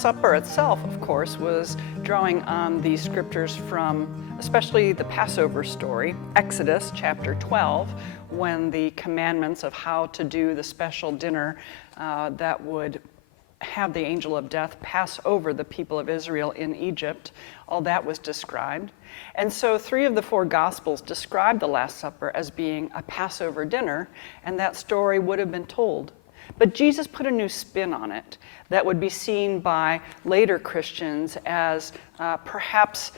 Last Supper itself, of course, was drawing on the scriptures from especially the Passover story, Exodus chapter 12, when the commandments of how to do the special dinner that would have the angel of death pass over the people of Israel in Egypt, all that was described. And so 3 of the 4 Gospels describe the Last Supper as being a Passover dinner, and that story would have been told. But Jesus put a new spin on it that would be seen by later Christians as perhaps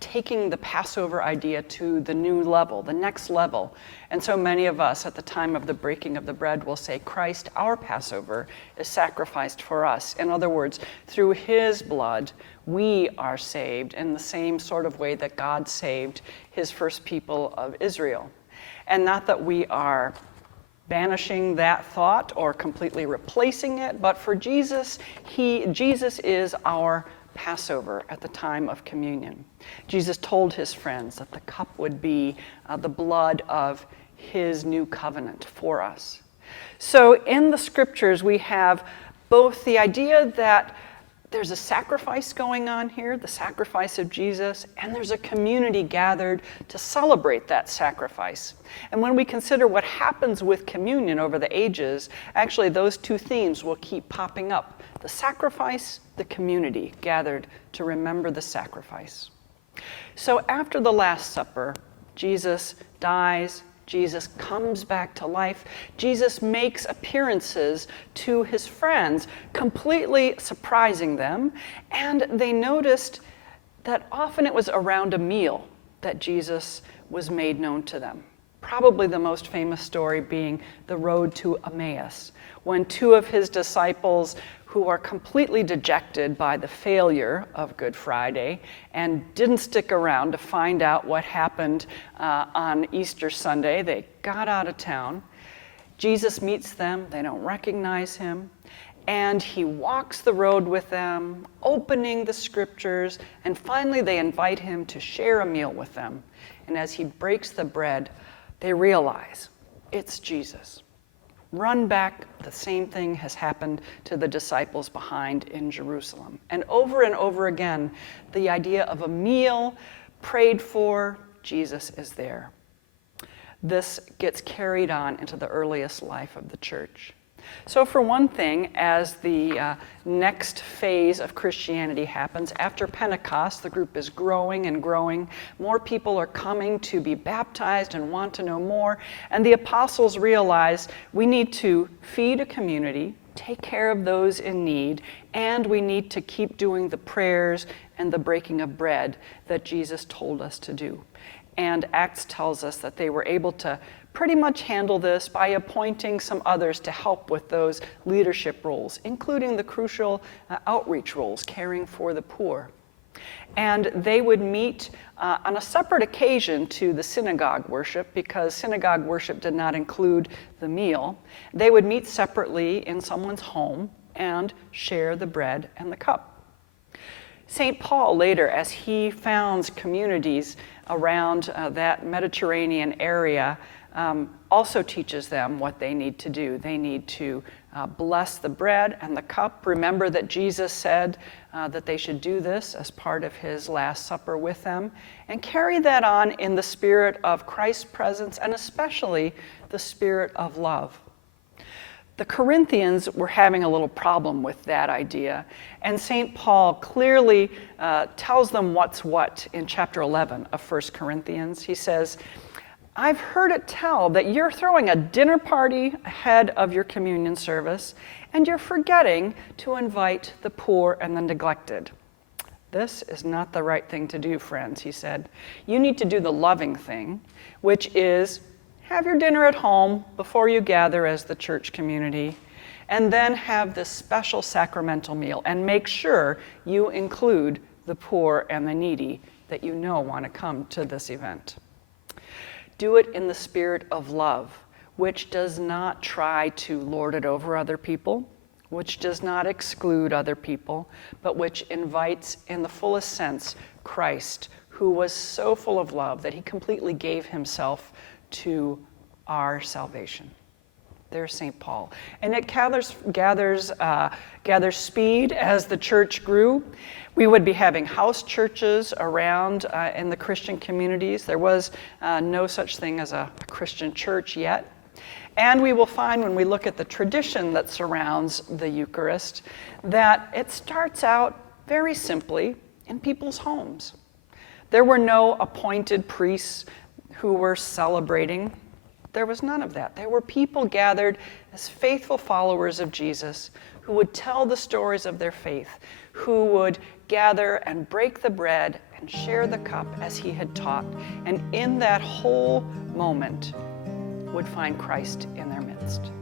taking the Passover idea to the new level, the next level. And so many of us at the time of the breaking of the bread will say, Christ, our Passover, is sacrificed for us. In other words, through his blood, we are saved in the same sort of way that God saved his first people of Israel. And not that we are banishing that thought or completely replacing it, but for Jesus, Jesus is our Passover at the time of communion. Jesus told his friends that the cup would be the blood of his new covenant for us. So in the scriptures, we have both the idea that there's a sacrifice going on here, the sacrifice of Jesus, and there's a community gathered to celebrate that sacrifice. And when we consider what happens with communion over the ages, actually those 2 themes will keep popping up. The sacrifice, the community gathered to remember the sacrifice. So after the Last Supper, Jesus dies, Jesus comes back to life. Jesus makes appearances to his friends, completely surprising them. And they noticed that often it was around a meal that Jesus was made known to them. Probably the most famous story being the road to Emmaus, when 2 of his disciples, who are completely dejected by the failure of Good Friday and didn't stick around to find out what happened on Easter Sunday. They got out of town. Jesus meets them. They don't recognize him. And he walks the road with them, opening the scriptures, and finally they invite him to share a meal with them. And as he breaks the bread, they realize it's Jesus. Run back, the same thing has happened to the disciples behind in Jerusalem. And over again, the idea of a meal prayed for, Jesus is there. This gets carried on into the earliest life of the church. So for one thing, as the next phase of Christianity happens, after Pentecost, the group is growing and growing. More people are coming to be baptized and want to know more. And the apostles realize we need to feed a community, take care of those in need, and we need to keep doing the prayers and the breaking of bread that Jesus told us to do. And Acts tells us that they were able to pretty much handle this by appointing some others to help with those leadership roles, including the crucial outreach roles, caring for the poor. And they would meet on a separate occasion to the synagogue worship, because synagogue worship did not include the meal. They would meet separately in someone's home and share the bread and the cup. St. Paul later, as he founds communities around that Mediterranean area, also teaches them what they need to do. They need to bless the bread and the cup. Remember that Jesus said that they should do this as part of his Last Supper with them, and carry that on in the spirit of Christ's presence and especially the spirit of love. The Corinthians were having a little problem with that idea, and St. Paul clearly tells them what's what in chapter 11 of 1 Corinthians. He says, I've heard it tell that you're throwing a dinner party ahead of your communion service, and you're forgetting to invite the poor and the neglected. This is not the right thing to do, friends, he said. You need to do the loving thing, which is have your dinner at home before you gather as the church community, and then have this special sacramental meal, and make sure you include the poor and the needy that you know want to come to this event. Do it in the spirit of love, which does not try to lord it over other people, which does not exclude other people, but which invites in the fullest sense Christ, who was so full of love that he completely gave himself to our salvation. There's St. Paul. And it gathers speed as the church grew. We would be having house churches around in the Christian communities. There was no such thing as a Christian church yet. And we will find when we look at the tradition that surrounds the Eucharist that it starts out very simply in people's homes. There were no appointed priests who were celebrating. There was none of that. There were people gathered as faithful followers of Jesus who would tell the stories of their faith, who would gather and break the bread and share the cup as he had taught. And in that whole moment would find Christ in their midst.